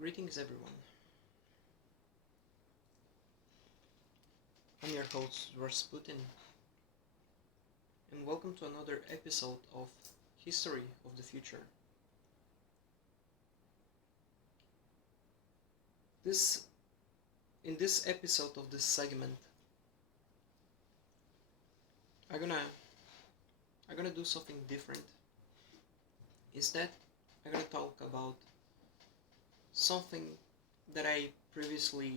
Greetings everyone. I'm your host Rasputin, and welcome to another episode of History of the Future. In this episode of this segment, I'm gonna do something different. Instead, I'm gonna talk about something that I previously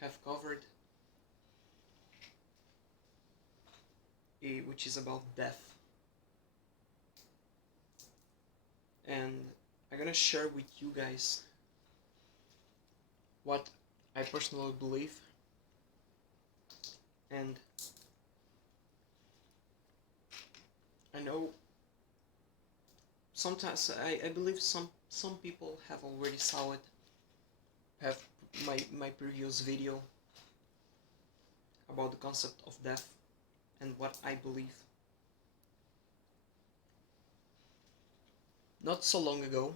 have covered, which is about death. And I'm gonna share with you guys what I personally believe, and I know sometimes I believe some people have already saw it, have my previous video about the concept of death and what I believe. Not so long ago,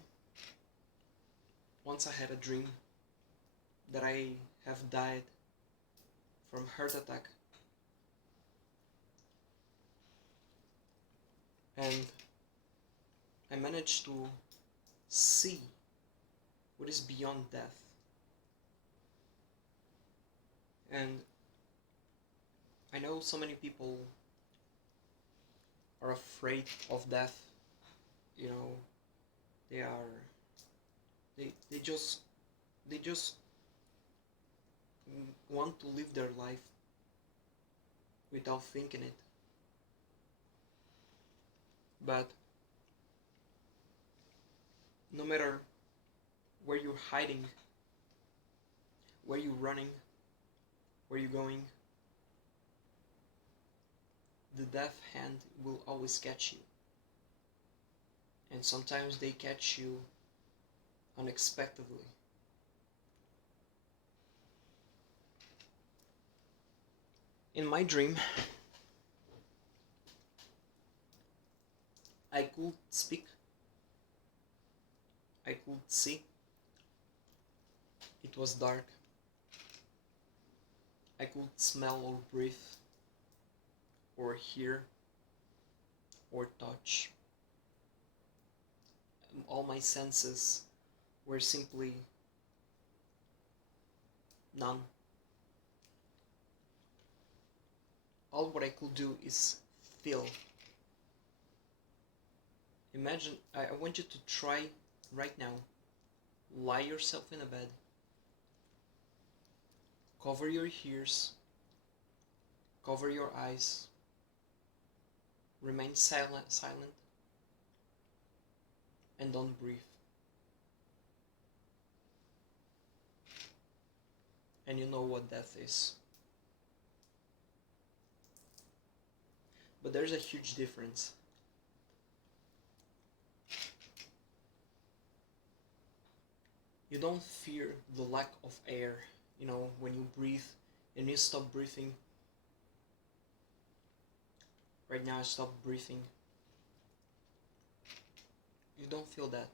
once I had a dream that I have died from heart attack, and I managed to see what is beyond death. And I know so many people are afraid of death. You know, they just want to live their life without thinking it. But no matter where you're hiding, where you're running, where you're going, the death hand will always catch you. And sometimes they catch you unexpectedly. In my dream, I could speak, I could see. It was dark. I could smell or breathe, or hear, or touch. All my senses were simply none. All what I could do is feel. Imagine, I want you to try right now. Lie yourself in a bed. Cover your ears. Cover your eyes. Remain silent. And don't breathe. And you know what death is. But there's a huge difference. You don't fear the lack of air. You know, when you breathe and you stop breathing. Right now I stopped breathing. You don't feel that.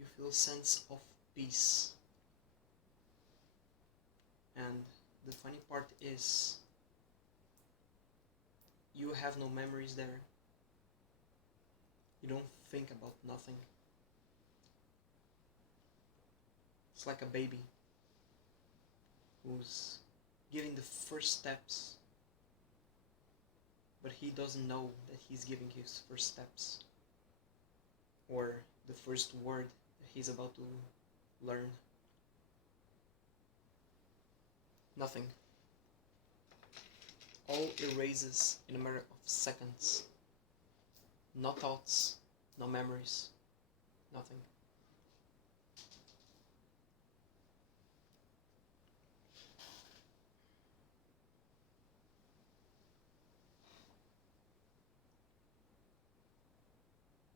You feel a sense of peace. And the funny part is, you have no memories there. You don't think about nothing. It's like a baby who's giving the first steps, but he doesn't know that he's giving his first steps, or the first word that he's about to learn. Nothing. All erases in a matter of seconds. No thoughts, no memories, nothing.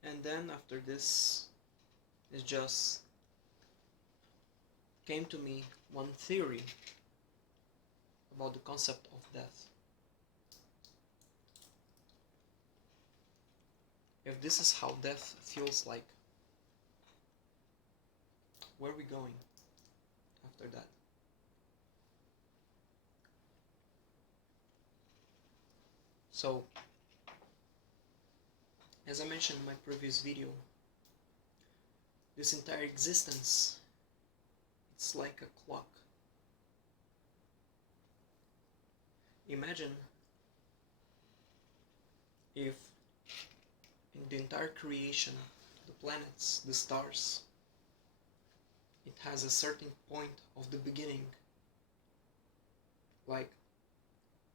And then after this, it just came to me one theory about the concept of death. If this is how death feels like, where are we going after that? So, as I mentioned in my previous video, this entire existence, it's like a clock. Imagine if in the entire creation, the planets, the stars, it has a certain point of the beginning, like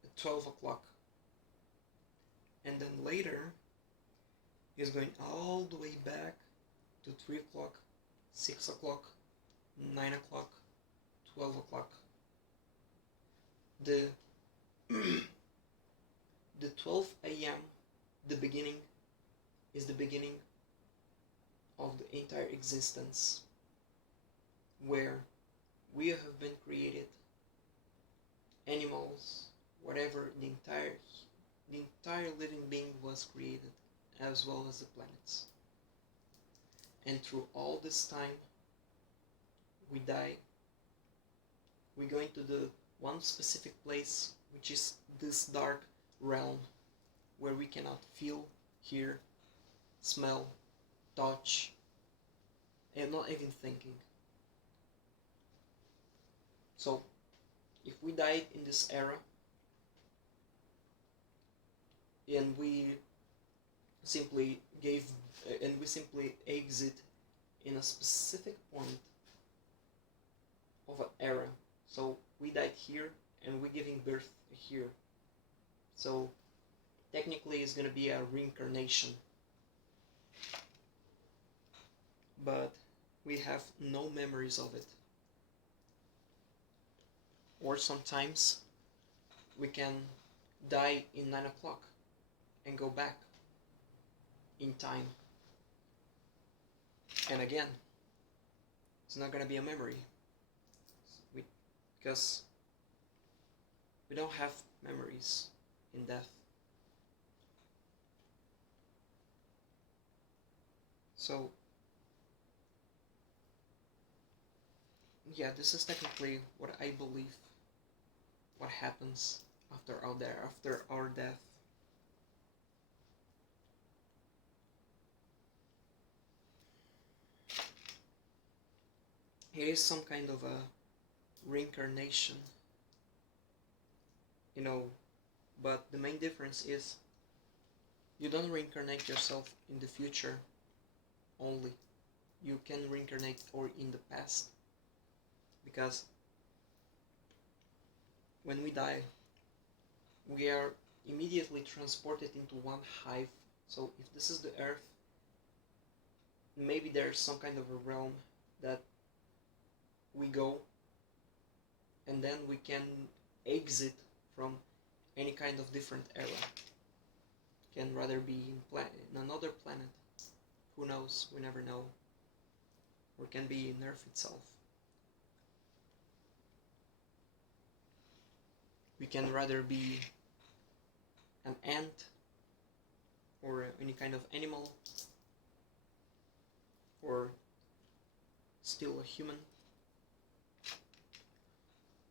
at 12 o'clock, and then later is going all the way back to 3 o'clock, 6 o'clock, 9 o'clock, 12 o'clock. The the 12 a.m., the beginning, is the beginning of the entire existence, where we have been created, animals, whatever, the entire living being was created, as well as the planets. And through all this time, we die. We go into the one specific place, which is this dark realm, where we cannot feel, hear, smell, touch, and not even thinking. So, if we died in this era, and we simply exit in a specific point of an era. So we died here and we're giving birth here. So technically it's gonna be a reincarnation. But we have no memories of it. Or sometimes we can die in 9 o'clock and go back in time. And again, it's not gonna be a memory. Because we don't have memories in death. So, yeah, this is technically what I believe, what happens after our death. It is some kind of a reincarnation, but the main difference is you don't reincarnate yourself in the future only. You can reincarnate or in the past, because when we die, we are immediately transported into one hive. So if this is the earth, maybe there's some kind of a realm that we go, and then we can exit from any kind of different era. Can rather be in another planet, who knows, we never know, or can be in Earth itself. We can rather be an ant, or any kind of animal, or still a human.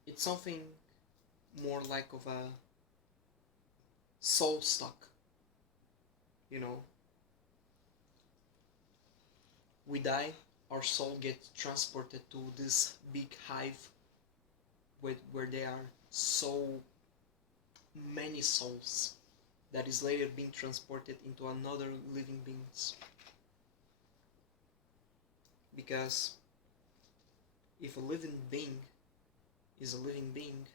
It's something more like of a soul stock, We die, our soul gets transported to this big hive where there are so many souls that is later being transported into another living beings. Because if a living being is a living being,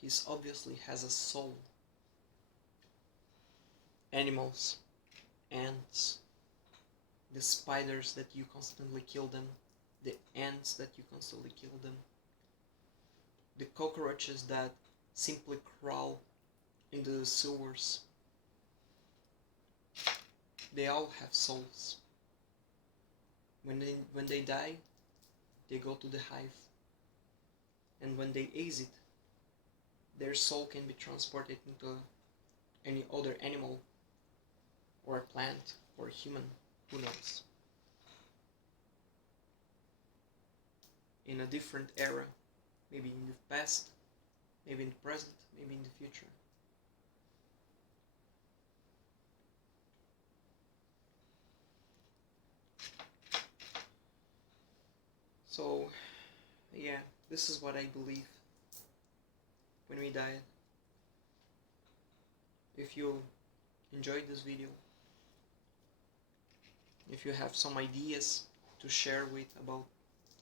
he obviously has a soul. Animals, ants, the spiders that you constantly kill them, the ants that you constantly kill them, the cockroaches that simply crawl into the sewers, they all have souls. When they die, they go to the hive, and when they exit, their soul can be transported into any other animal, or a plant, or a human, who knows. in a different era, maybe in the past, maybe in the present, maybe in the future. So, yeah, this is what I believe when we die. If you enjoyed this video, if you have some ideas to share with about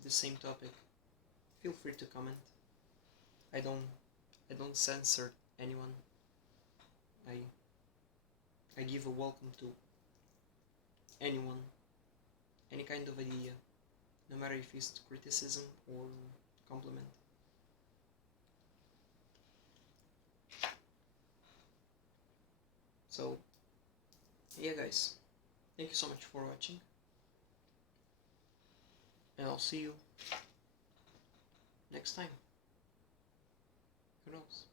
the same topic, feel free to comment. I don't censor anyone. I give a welcome to anyone, any kind of idea, no matter if it's criticism or compliment. So, yeah guys, thank you so much for watching, and I'll see you next time. Who knows?